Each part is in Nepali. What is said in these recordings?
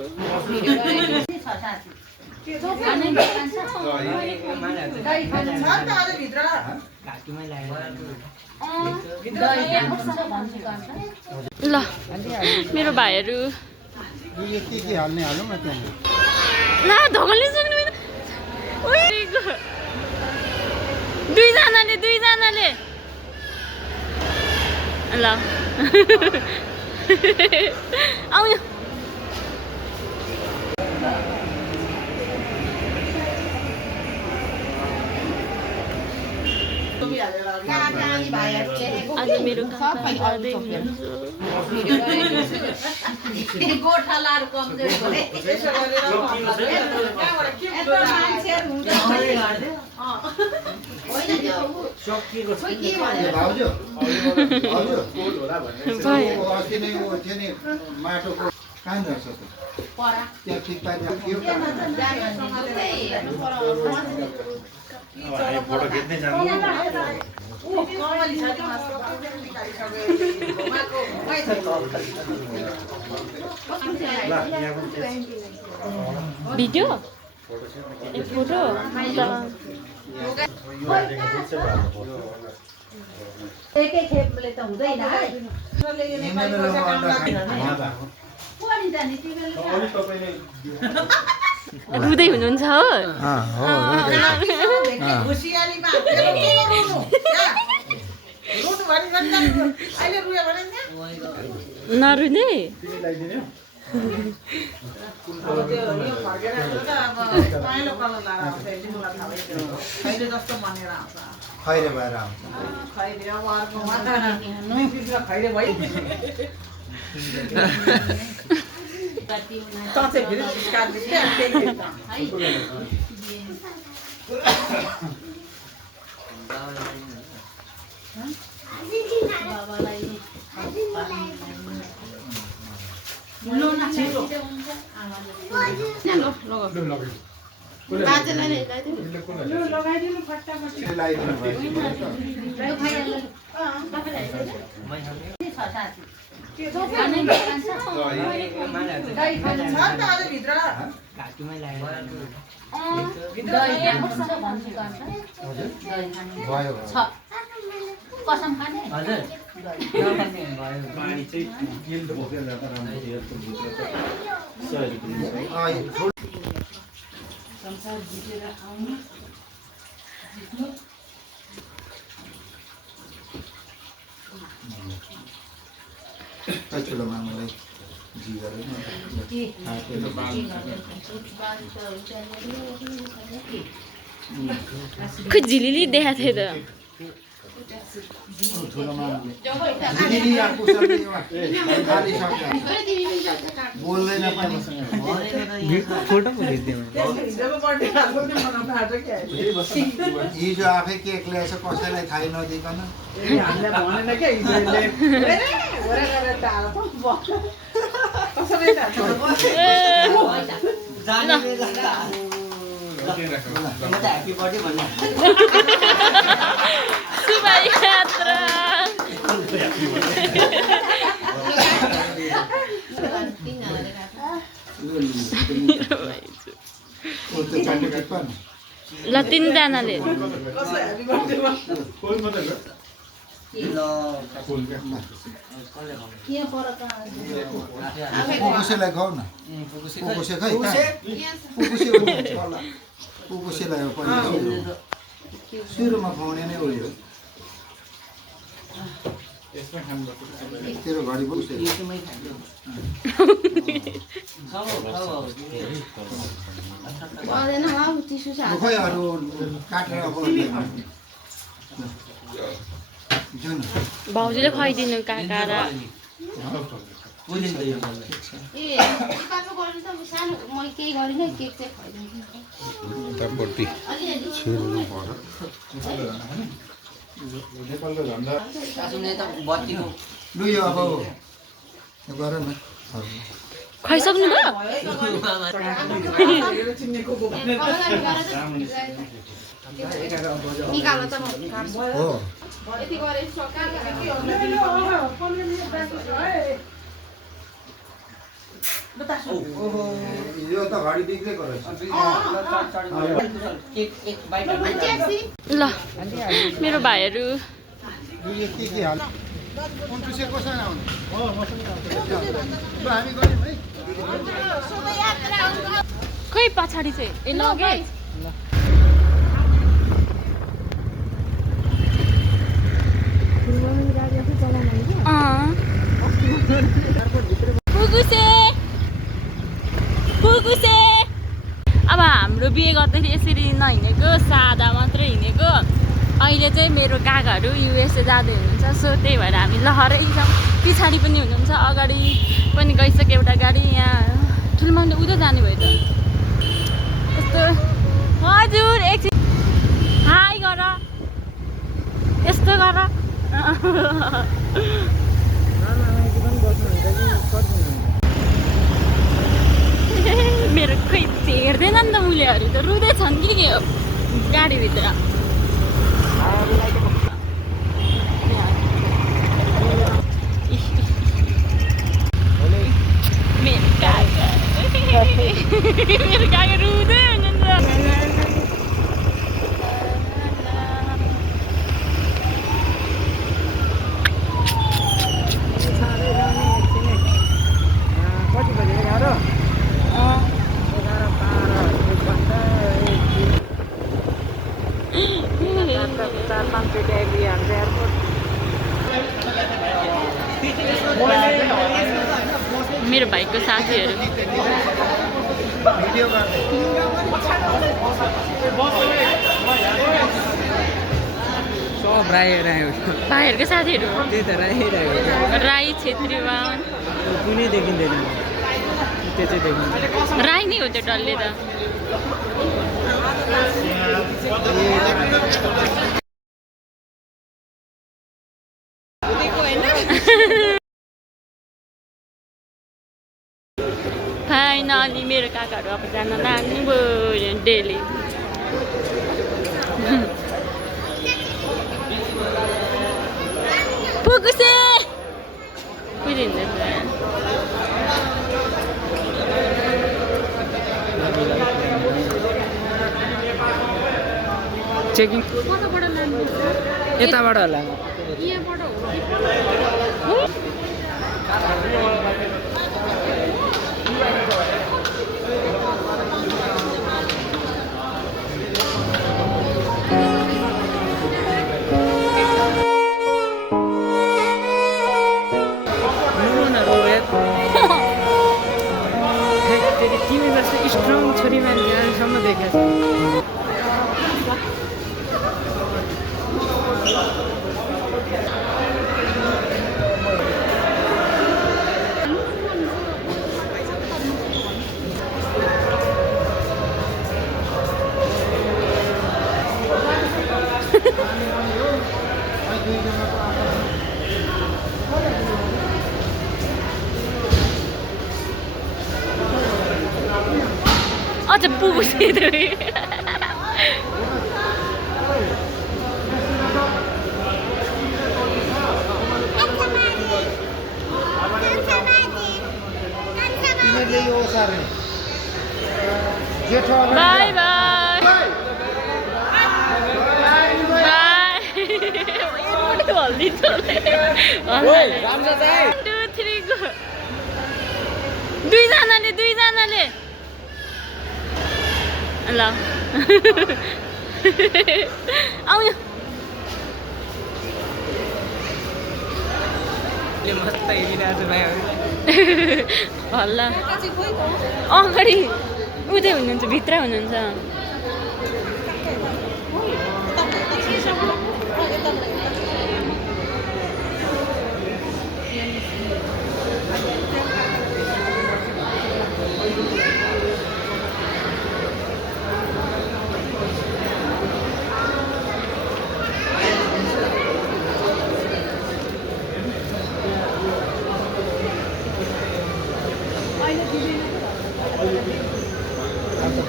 ल मेरो भाइहरू के हाल्ने हालौँ न त्यहाँ ला ढोगल्ने सक्नु दुईजनाले ल आउनु आज मेरो खाँदै हुनुहुन्छ गोठालाहरु कमजोर भए यसो गरेर होइन त्यो सकिएको छ के भन्यो भाउजू होला भन्ने अस्ति नै उ थियो नि माटोको कान रहेछ त परा त्यहाँ ठिक पारेर के फोटो खिच्दै जानु भिडियो एक फोटो एकै खेपले त हुँदैन रुँदै हुनुहुन्छ हो नरुने खैरे भएर आउँछ कसम खाने पानी चाहिँ यस्तो बोकेर जाँदा राम्रो थियो यस्तो भित्र त सही संसार जितेर आउनु जित्नु ठुलो मामालाई जी गरेर खोइ झिलिली देखाएको थियो त ठुलो मामाले बोल्दैन पनि हिजो आफै केक ल्याएछ कसैलाई थाहै नदिकन शुभयात्रा ल तिनजनाले पुकुसेलाई खुवाउ न पुकुसे खै पुकुसेलाई हो सुरुमा खुवाउने नै उयो तेरो घडी पुग्छ खै अरू काटेर भाउजूले खुवाइदिनु काका र लु यो अब गर न खुवाइसक्नु भयो हो ओहो यो त घडी बिग्रेको रहेछ एक बाइट ल मेरो भाइहरू यो के हाल उन्टुसे कसरी आउने हो मसँग ल हामी गयौँ है खै पछाडि चाहिँ ए लगे पुगुसे अब हाम्रो बिहे गर्दाखेरि यसरी नहिँडेको सादा मात्रै हिँडेको अहिले चाहिँ मेरो काकाहरू युएसए जाँदै हुनुहुन्छ सो त्यही भएर हामी लहरै छौँ पछाडि पनि हुनुहुन्छ अगाडि पनि गइसक्यो एउटा गाडी यहाँ ठुलमाउले उता जाने भयो त यस्तो हजुर एकछिन हाई गर यस्तो गर मेरो खोइ हेर्दैन नि त मुलेहरू त रुँदैछन् कि के हो गाडीभित्र मेरो काका रुँदै हुनुहुन्छ कति बजे 11 मेरो भाइको साथीहरू भिडियो गर्दै सब राई भाइहरूको साथीहरू हो त्यही त राई राई छेत्री बाहुन कुनै देखिँदैन त्यो चाहिँ देखिन्छ राई नै हो त्यो डल्ले त फाइनली मेरो काकाहरू अब जान लाग्ने भयो डेली पुगुसे चेकिङ कताबाट लानु यताबाट होला यहाँबाट हो तिमी जस्तो स्ट्रङ छोरी मान्छे अहिलेसम्म देखेको छु अझ पुगुसे तिमीले यो सार्ने जेठो बाई बाई दुईजनाले ल आउनु मस्त हेरिरहेको छु भाइहरू हल्ला अगाडि उतै हुनुहुन्छ भित्र हुनुहुन्छ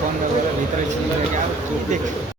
फोन गरेर भित्र छिरेर